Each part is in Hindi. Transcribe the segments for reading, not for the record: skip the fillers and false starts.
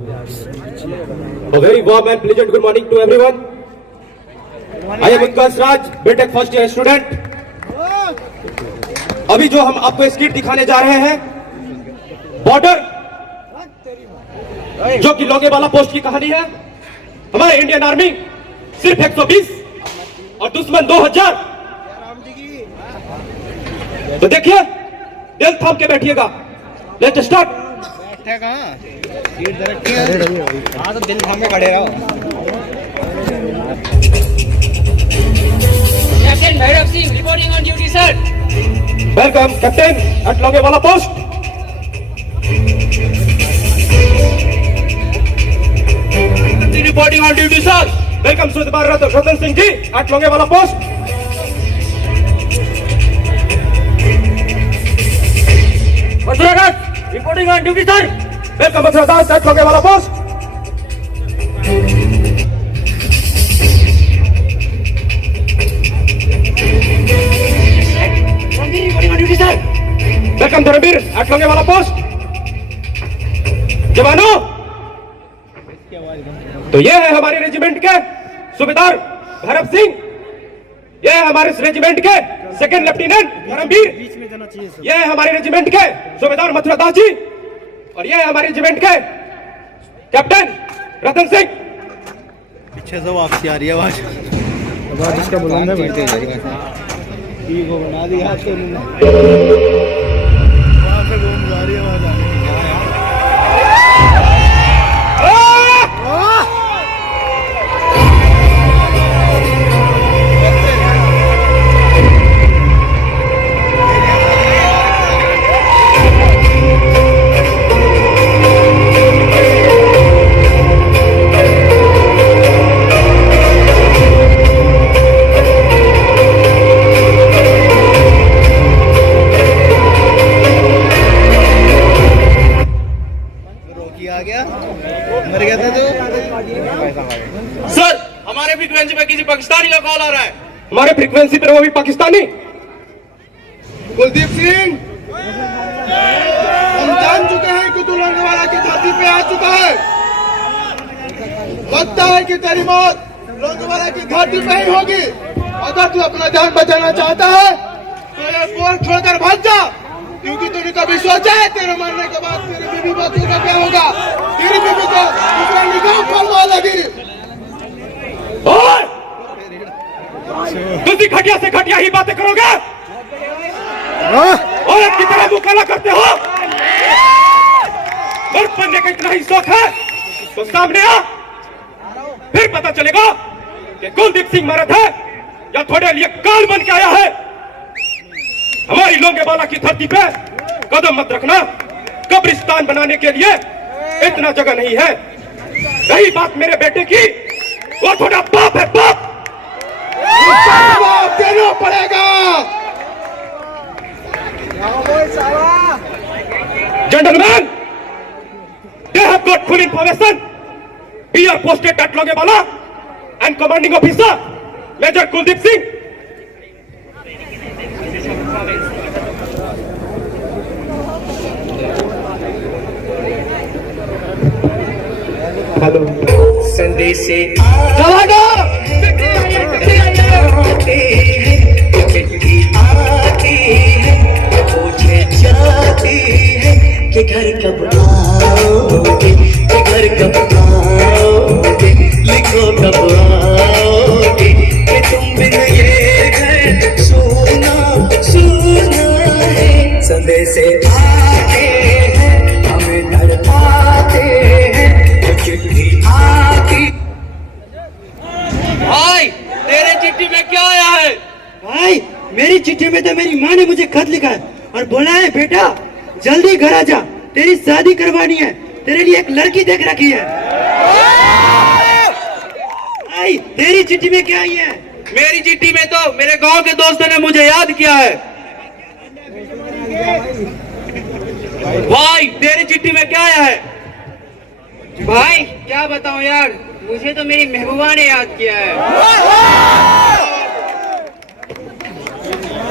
A very warm and pleasant good morning to everyone. I am Utkarsh Raj, BTech first year student. अभी जो हम आपको स्किट दिखाने जा रहे हैं, बॉर्डर जो कि लोंगेवाला पोस्ट की कहानी है। हमारे इंडियन आर्मी सिर्फ 120 और दुश्मन 2000। तो देखिए, दिल थाम के बैठिएगा। Let's start. हाँ तो दिल थाम के खड़े रहो। Captain Bhairav Singh reporting on duty, sir. Welcome, Captain at Longewala post. Reporting on duty, sir. Welcome, Surdaar Ratan Singh ji at Longewala post. Masuragat reporting on duty, sir. Welcome, Masuragat at Longewala post. Welcome Dharamvir at Longewala post. जवानों, तो ये है हमारे रेजिमेंट के सूबेदार भैरव सिंह, ये है हमारे रेजिमेंट के सेकंड लेफ्टिनेंट धर्मवीर, ये है हमारे रेजिमेंट के सूबेदार मथुरा दास जी, और ये है हमारे रेजिमेंट के कैप्टन रतन सिंह। पीछे से वापसी आ रही है आवाज। आवाज इसका बुलंद है ठीक हो बना दिया तो वहां से घूम जा रही है आवाज। आ गया मर गया था जो। सर, हमारे फ्रीक्वेंसी पे किसी पाकिस्तानी का कॉल आ रहा है। हमारे फ्रीक्वेंसी पर वो भी पाकिस्तानी। कुलदीप सिंह, हम जान चुके हैं कि तू लोंगेवाला की धरती पे आ चुका है। लगता है कि तेरी मौत लोंगेवाला की धरती पे ही होगी। अगर तू अपना जान बचाना चाहता है तो ये पोस्ट छोड़कर भाग जा, क्योंकि तूने कभी सोचा है तेरे मरने के बाद तेरी बीवी बच्चों का क्या होगा? तेरी बीवी को दूसरा निकाह खोलवा लगी। तुम घटिया से घटिया ही बातें करोगे और की तरह मुंह काला करते हो। मर्द बनने का इतना ही शौक है तो सामने आ, फिर पता चलेगा कि कुलदीप सिंह मर्द है या थोड़े लिए काल बन के आया है। हमारी लोंगेवाला की धरती पे कदम मत रखना। कब्रिस्तान बनाने के लिए इतना जगह नहीं है। रही बात मेरे बेटे की, वो थोड़ा बाप है, बाप देना पड़ेगा। Gentlemen, they have got full information. We are posted at Longewala and commanding officer Major Kuldeep Singh. Hello संदेश से चिट्ठी आती है, पूछे जाती है कि घर कब आओगे, कि घर कब आओगे, लिखो कब आओगे, कि तुम बिन ये घर सोना सोना है। संदेश से आते हैं, हमें तड़पाते हैं, चिट्ठी आती। भाई, तेरे चिट्ठी में क्या आया है? भाई, मेरी चिट्ठी में तो मेरी माँ ने मुझे खत लिखा है और बोला है बेटा जल्दी घर आ जा, तेरी शादी करवानी है, तेरे लिए एक लड़की देख रखी है। भाई, तेरी चिट्ठी में क्या आई है? मेरी चिट्ठी में तो मेरे गांव के दोस्तों ने मुझे याद किया है। भाई, तेरी चिट्ठी में क्या आया है? भाई क्या बताऊं यार, मुझे तो मेरी महबूबा ने याद किया है।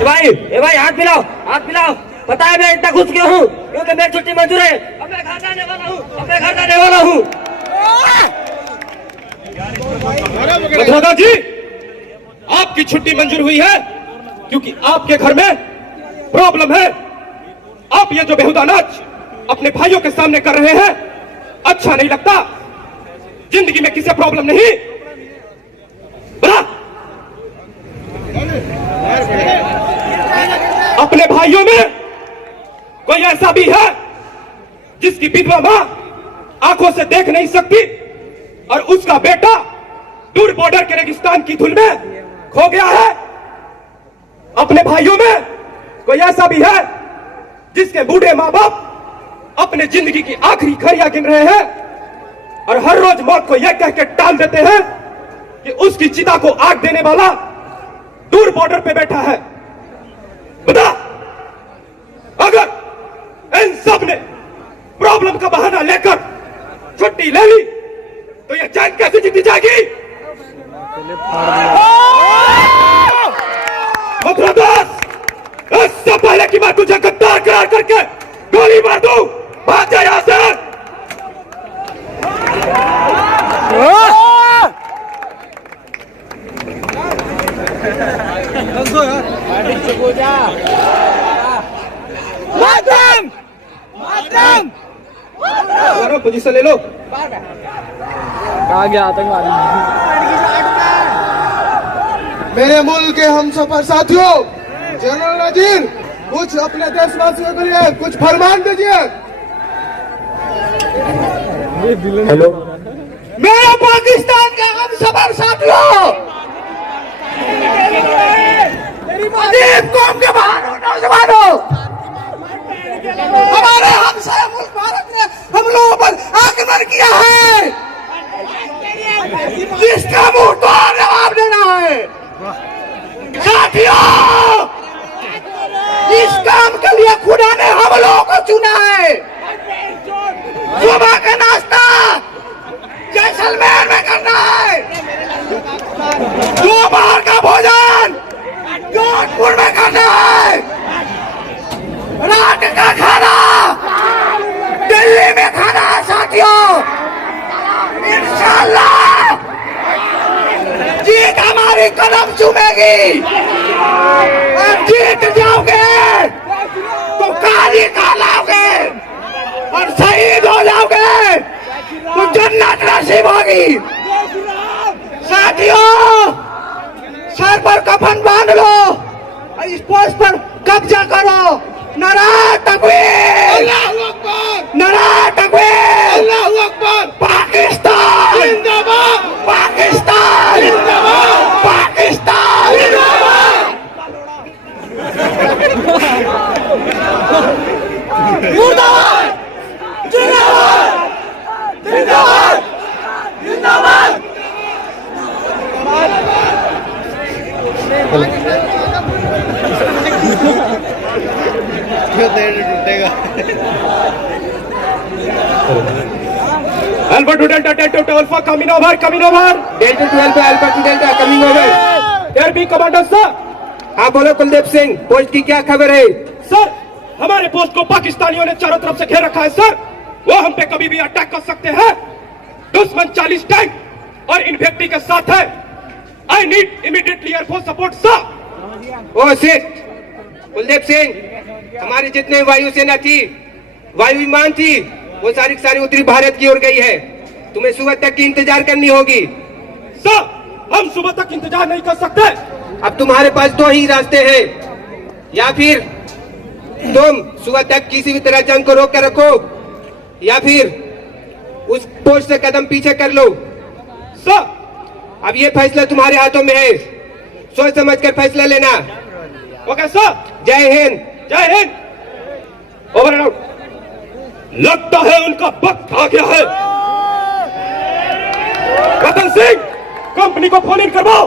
भाई हाथ मिलाओ, हाथ मिलाओ। पता है मैं इतना खुश क्यों हूँ? क्योंकि मेरी छुट्टी मंजूर है। अब मैं घर जाने वाला हूँ, अब मैं घर जाने वाला हूँ। मधुरा जी, आपकी छुट्टी मंजूर हुई है क्योंकि आपके घर में प्रॉब्लम है। आप ये जो बेहुदा नाच अपने भाइयों के सामने कर रहे हैं अच्छा नहीं लगता। जिंदगी में किसी प्रॉब्लम नहीं बना। अपने भाइयों में कोई ऐसा भी है जिसकी विधवा मां आंखों से देख नहीं सकती और उसका बेटा दूर बॉर्डर के रेगिस्तान की धुल में खो गया है। अपने भाइयों में कोई ऐसा भी है जिसके बूढ़े मां बाप अपने जिंदगी की आखिरी घड़ियां गिन रहे हैं और हर रोज मौत को यह कह के टाल देते हैं कि उसकी चिता को आग देने वाला दूर बॉर्डर पे बैठा है। बता, अगर इन सब ने प्रॉब्लम का बहाना लेकर छुट्टी ले ली तो यह चैन कैसे जीती जाएगी? मथुरा दास, इससे पहले कि मैं तुझे गद्दार करार करके गोली मार दूं, भाग जा यहां से। पोजीशन ले लो। आ गया आतंकवादी। मेरे मुल्क के हम सफर साथियों, जनरल नजीर कुछ अपने देशवासियों के लिए कुछ फरमान दीजिए। हेलो, मेरा पाकिस्तान के हम सफर साथियों, अजीब कौम के बाहर नौजवानों, हमारे हमसाया मुल्क भारत ने हम लोगों पर आक्रमण किया है, जिसका मुंह तोड़ जवाब देना है। साथियों, इस काम के लिए खुदा ने हम लोगों को चुना है। सुबह का नाश्ता जैसलमेर में करना है, दोपहर का भोजन जोधपुर में करना है, रात का खाना दिल्ली में खाना है। साथियों, इंशाअल्लाह जीत हमारी कदम चूमेगी। और जीत जाओगे तो काली का लाओगे और शहीद हो जाओगे तो जन्नत नसीब होगी। साथियों, सर पर कफन बांध लो और इस पोस्ट पर कब्जा करो। नारे तकबीर, अल्लाहू अकबर, नारे तकबीर, अल्लाहू अकबर। पाकिस्तान जिंदाबाद, पाकिस्तान जिंदाबाद, पाकिस्तान जिंदाबाद, मुर्दाबाद, जिंदाबाद, जिंदाबाद, जिंदाबाद। टूटेगा। Alpha to Delta, Delta to Alpha, coming over, coming over. Delta to alpha, alpha to delta, coming over. एयरबी कमांडर सर। हाँ बोलो कुलदीप सिंह, पोस्ट की क्या खबर है? सर, हमारे पोस्ट को पाकिस्तानियों ने चारों तरफ से घेर रखा है सर। वो हम पे कभी भी अटैक कर सकते हैं। दुश्मन 40 टैंक और इन्फेक्ट्री के साथ है। I need immediately air force support sir. Oh shit, Kuldeep Singh, हमारी जितने वायुसेना थी, वायु विमान थी, वो सारी की सारी उत्तरी भारत की ओर गई है। तुम्हें सुबह तक की इंतजार करनी होगी। सर, हम सुबह तक इंतजार नहीं कर सकते। अब तुम्हारे पास दो ही रास्ते हैं, या फिर तुम सुबह तक किसी भी तरह जंग को रोक कर रखो, या फिर उस पोस्ट से कदम पीछे कर लो। सर, अब ये फैसला तुम्हारे हाथों में है, सोच समझ कर फैसला लेना। Okay sir. जय हिंद। जय हिंद। Over and out. लगता है उनका वक्त आ गया है। रतन सिंह, कंपनी को फोन इन करवाओ।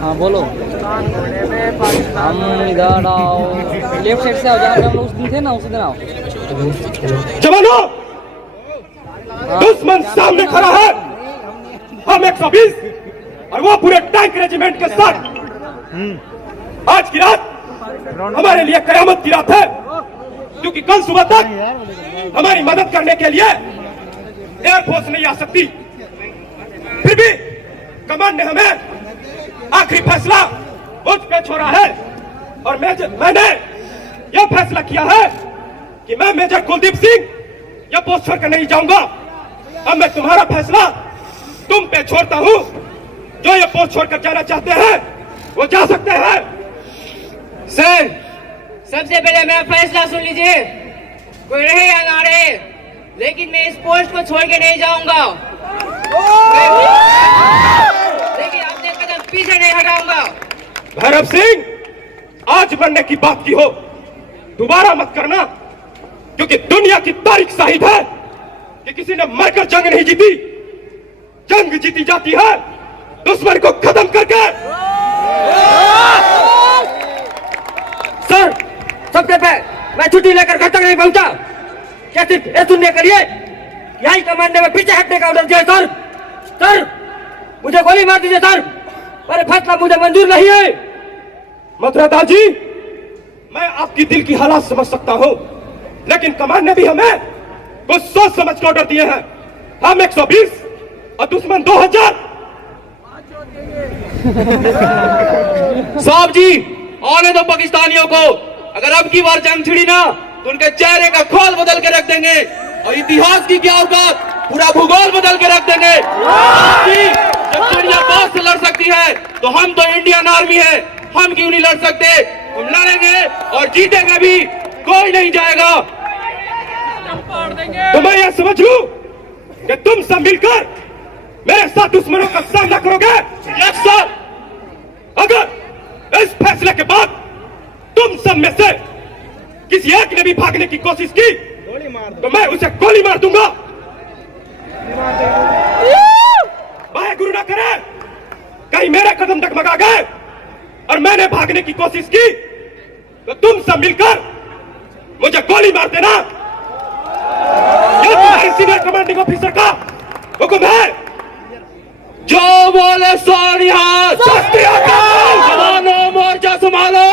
हाँ बोलो। हम इधर आओ, लेफ्ट साइड से आओ, जहाँ पे हम लोग उस दिन थे ना, उसी दिन आओ। जवानों, दुश्मन सामने खड़ा है। हम 120 और वो पूरे टैंक रेजिमेंट के साथ। आज की रात हमारे लिए कयामत की रात है, क्योंकि कल सुबह तक हमारी मदद करने के लिए एयरफोर्स नहीं आ सकती। फिर भी कमांड ने हमें आखिरी फैसला मुझ पे छोड़ा है और मैंने यह फैसला किया है कि मैं मेजर कुलदीप सिंह यह पोस्ट छोड़कर नहीं जाऊंगा। अब मैं तुम्हारा फैसला तुम पे छोड़ता हूं। जो ये पोस्ट छोड़कर जाना चाहते हैं वो जा सकते हैं। सर, सबसे पहले मेरा फैसला सुन लीजिए। कोई रहे या ना रहे, लेकिन मैं इस पोस्ट को छोड़ के नहीं जाऊंगा। लेकिन अपने कदम पीछे नहीं हटाऊंगा। भैरव सिंह, आज मरने की बात की हो, दोबारा मत करना, क्योंकि दुनिया की तारीख साहिद है कि किसी ने मरकर जंग नहीं जीती। जंग जीती जाती है दुश्मन को खत्म करके। सर, सबसे पहले मैं छुट्टी लेकर घर तक नहीं पहुंचा। क्या सिर्फ ये सुनने के लिए यही कमांड में पीछे हटने का ऑर्डर दिया? सर, सर, मुझे गोली मार दीजिए सर, पर फैसला मुझे मंजूर नहीं है। मथुरा जी, मैं आपकी दिल की हालात समझ सकता हूं, लेकिन कमांड ने भी हमें कुछ सोच समझ के ऑर्डर दिए हैं। हम 120 और दुश्मन 2000। साहब जी, आने दो पाकिस्तानियों को। अगर अब की बार जंग छिड़ी ना तो उनके चेहरे का खोल बदल के रख देंगे, और इतिहास की क्या औकात, पूरा भूगोल बदल के रख देंगे। साहब जी, जब दुनिया बहुत से लड़ सकती है तो हम तो इंडियन आर्मी है, हम क्यों नहीं लड़ सकते? हम लड़ेंगे और जीतेंगे भी, कोई नहीं जाएगा। तो मैं यह समझ लूं कि तुम सब मिलकर मेरे साथ दुश्मनों का सामना करोगे? Yes sir. अगर इस फैसले के बाद तुम सब में से किसी एक ने भी भागने की कोशिश की तो मैं उसे गोली मार दूंगा। वाहे गुरु ना करे कहीं मेरे कदम डगमगा गए और मैंने भागने की कोशिश की तो तुम सब मिलकर मुझे गोली मार देना। यह तुम्हारे सीनियर कमांडिंग ऑफिसर का हुक्म है। जो बोले सोनिया, जवानों मोर्चा संभालो।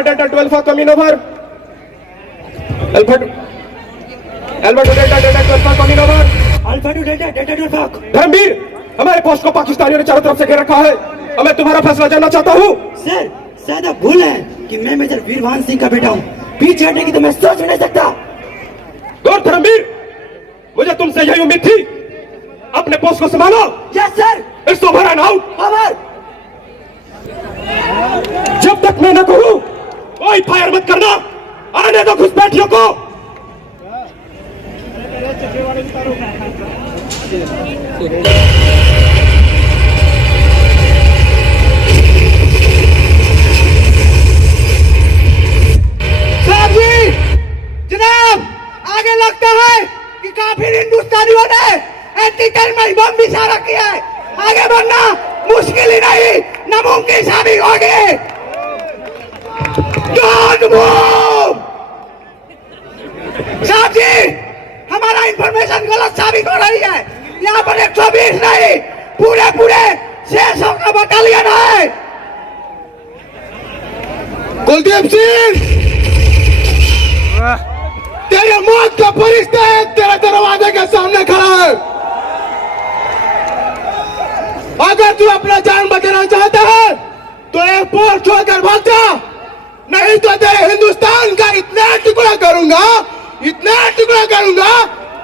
Delta 12 coming over. Alpha to Delta 12 coming over. Alpha to delta, delta to alpha. Dharamvir, हमारे पोस्ट को पाकिस्तानियों ने चारों तरफ से घेर रखा है। अब मैं तुम्हारा फैसला जानना चाहता हूँ। सर, शायद आप भूल है कि मैं मेजर वीरवान सिंह का बेटा हूँ। पीछे हटने की तो मैं सोच भी नहीं सकता। गौर धर्मवीर, मुझे तुमसे यही उम्मीद थी। अपने पोस्ट को संभालो। Yes sir. It's over and out. Over. जब तक मैं न कहूं कोई फायर मत करना। आने दो घुसपैठियों को। साहब जी, जनाब, आगे लगता है कि काफी हिंदुस्तानियों ने एंटी टर्माइट बम भी इशारा किया है। आगे बढ़ना मुश्किल ही नहीं, नामुमकिन साबित होगी। Don't move. साहब जी, हमारा इंफॉर्मेशन गलत साबित हो रही है। यहाँ पर 120 नहीं, पूरे 600 का बटालियन है। कुलदीप सिंह, तेरे मौत का फरिश्ता है, तेरे दरवाजे के सामने खड़ा है। अगर तू अपना जान बचाना चाहता है तो एयरपोर्ट छोड़कर भाग जा, नहीं तो तेरे हिंदुस्तान का इतना टुकड़ा करूंगा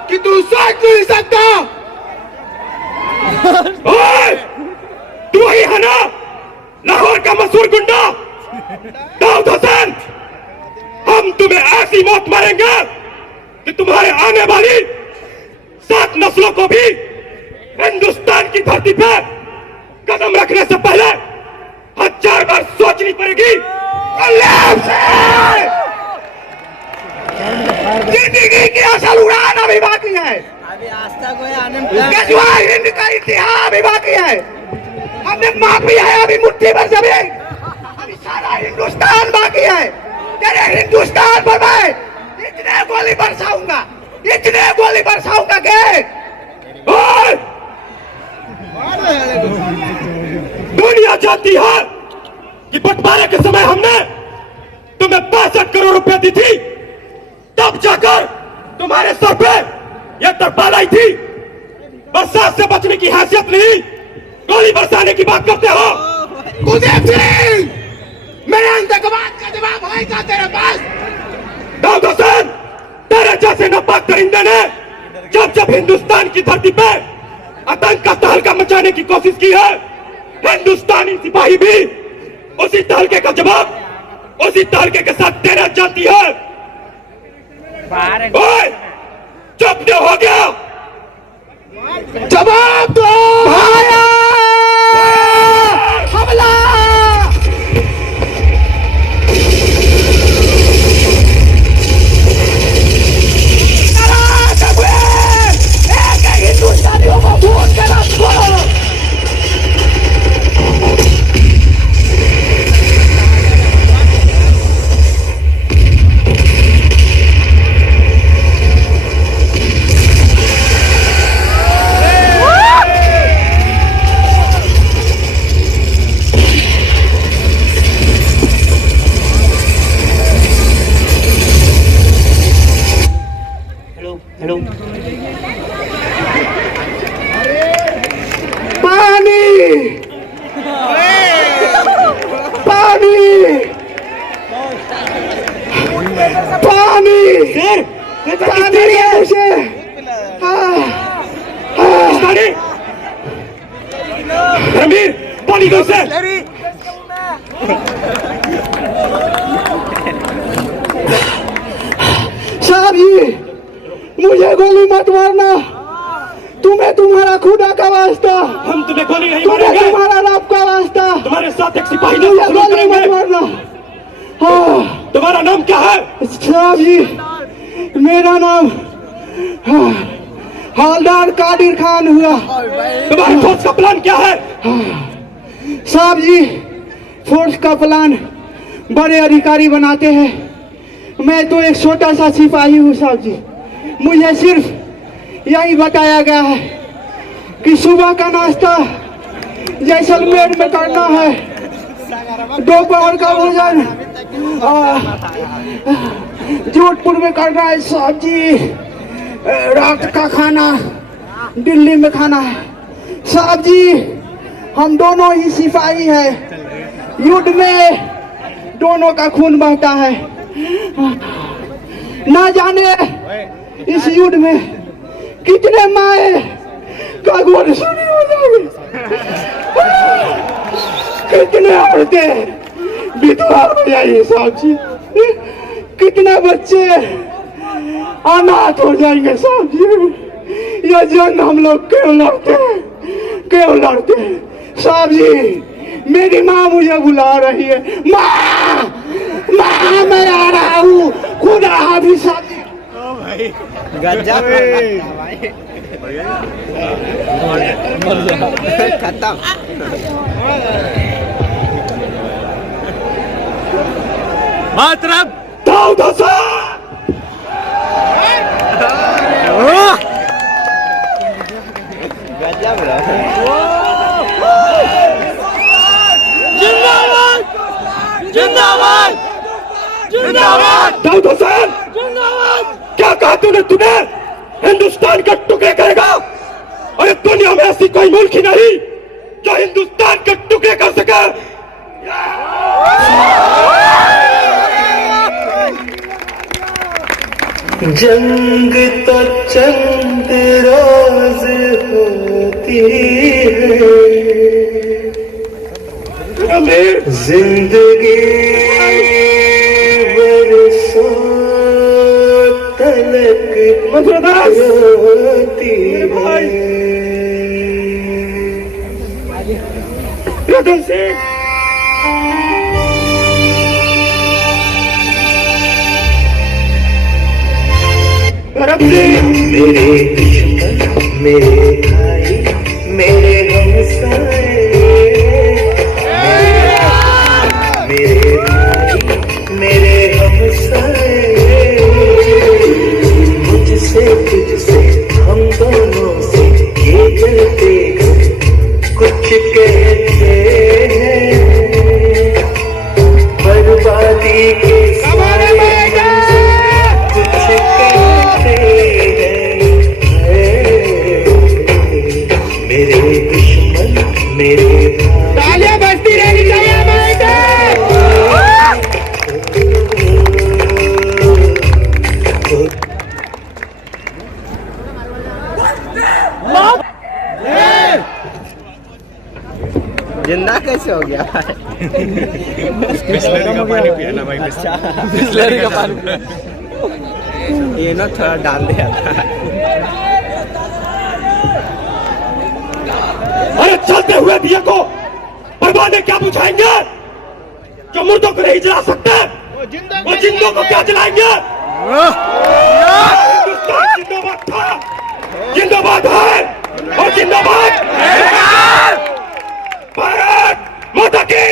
कि तू सोच नहीं सकता। ओए, तू ही है ना लाहौर का मशहूर गुंडा दाऊद हुसैन? हम तुम्हें ऐसी मौत मारेंगे कि तुम्हारे आने वाली 7 नस्लों को भी हिंदुस्तान की धरती पे कदम रखने से पहले 1000 बार सोचनी पड़ेगी। जिंदगी की असल उड़ान अभी बाकी है। गजवाई हिंद का इतिहास अभी बाकी है। हमने माफी है अभी मुट्ठी भर जमीन, अभी सारा हिंदुस्तान बाकी है। तेरे हिंदुस्तान पर मैं इतने को गोली बरसाऊंगा, इतने गोली बरसाऊंगा के ओए! दुनिया जानती है कि बंटवारे के समय हमने तुम्हें 65 करोड़ रुपए दी थी, तब जाकर तुम्हारे सर पे यह तरपाल आई थी। बरसात से बचने की हैसियत नहीं, गोली बरसाने की बात करते हो। कुलदीप सिंह, मेरे आतंकवाद का जवाब होगा तेरे पास। दाऊद हुसैन, तेरे जैसे नापाक दरिंदे ने जब जब हिंदुस्तान की धरती पे आतंक का तहलका मचाने की कोशिश की है, हिंदुस्तानी सिपाही भी उसी तहलके का जवाब उसी तहलके के साथ देना चाहती है। ओए, चुप क्यों हो गया? जवाब दो। भाया हमला। हिंदुस्तानियों को भूल के रख दो। हेलो, पानी पानी पानी सर, पानी है मुझे। रणबीर, पानी दो उसे। साहब जी, मुझे गोली मत मारना, तुम्हें तुम्हारा खुदा का वास्ता, हम तुम्हें गोली नहीं तुम्हें मारेंगे। तुम्हारा रब का वास्ता, तुम्हारे साथ एक सिपाही मुझे जुलूम गोली करेंगे। मत मारना। हाँ तुम्हारा नाम क्या है? साहब जी, मेरा नाम हवलदार कादिर खान हुआ। तुम्हारी फोर्स का प्लान क्या है? साहब जी, फोर्स का प्लान बड़े अधिकारी बनाते हैं, मैं तो एक छोटा सा सिपाही हूँ। साहब जी, मुझे सिर्फ यही बताया गया है कि सुबह का नाश्ता जैसलमेर में करना है, दोपहर का भोजन जोधपुर में करना है। साहब जी, रात का खाना दिल्ली में खाना है। साहब जी, हम दोनों ही सिपाही हैं, युद्ध में दोनों का खून बहता है। ना जाने इस युद्ध में कितने माए का गोद सुनी हो जाएगी, कितने औरतें विधवा हो जाएंगी। साहब जी, कितने बच्चे अनाथ हो जाएंगे। साहब जी, यह जंग हम लोग क्यों लड़ते हैं, क्यों लड़ते हैं? साहब जी, मेरी माँ मुझे बुला रही है। माँ, माँ, मैं आ रहा हूँ, खुदा हाफिज। साहब जी, गजब खत्म। मातरम दाऊद हुसैन। गजब जिंदाबाद, जिंदाबाद, जिंदाबाद। दाऊद हुसैन, क्या कहा तूने? हिंदुस्तान का टुकड़े करेगा? और दुनिया में ऐसी कोई मुल्क ही नहीं जो हिंदुस्तान के टुकड़े कर सके। जंग तो चंद रोज होती है, जिंदगी बरसों तलक होती है। रतन सिंह, मेरे दुश्मन, मेरे भाई, मेरे हमसाए, मेरे भाई, मेरे हमसाए, जिंदा कैसे हो गया बिस्लरी का पानी पिया ना भाई, बिस्लरी का पानी ये ना थोड़ा डाल दिया था। अरे चलते हुए दिए को परवाने क्या बुझाएंगे? जो मुर्दों को नहीं जला सकते वो जिंदों को क्या जलाएंगे? हिंदुस्तान जिंदाबाद था, जिंदाबाद है और जिंदाबाद भारत माता की।